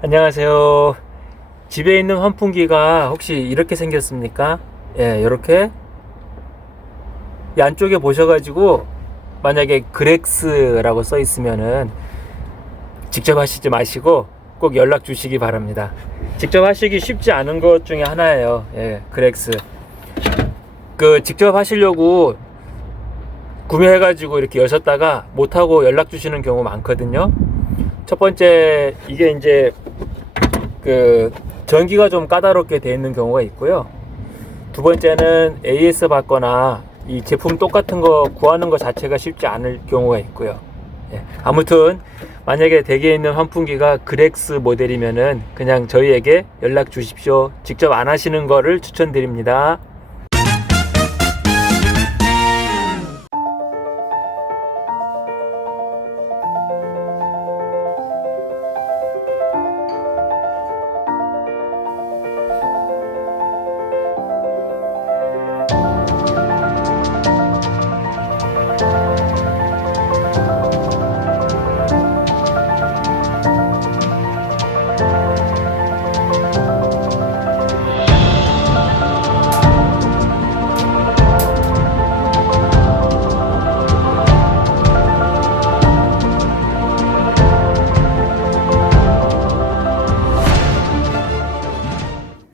안녕하세요. 집에 있는 환풍기가 혹시 이렇게 생겼습니까? 예, 이렇게 이 안쪽에 보셔가지고 만약에 그렉스라고 써 있으면은 직접 하시지 마시고 꼭 연락 주시기 바랍니다. 직접 하시기 쉽지 않은 것 중에 하나예요. 예, 그렉스. 그 직접 하시려고 구매해가지고 이렇게 여셨다가 못하고 연락 주시는 경우 많거든요. 첫 번째 이게 이제 그 전기가 좀 까다롭게 되어 있는 경우가 있고요. 두 번째는 AS 받거나 이 제품 똑같은 거 구하는 것 자체가 쉽지 않을 경우가 있고요. 예, 아무튼 만약에 댁에 있는 환풍기가 그렉스 모델이면은 그냥 저희에게 연락 주십시오. 직접 안 하시는 거를 추천드립니다.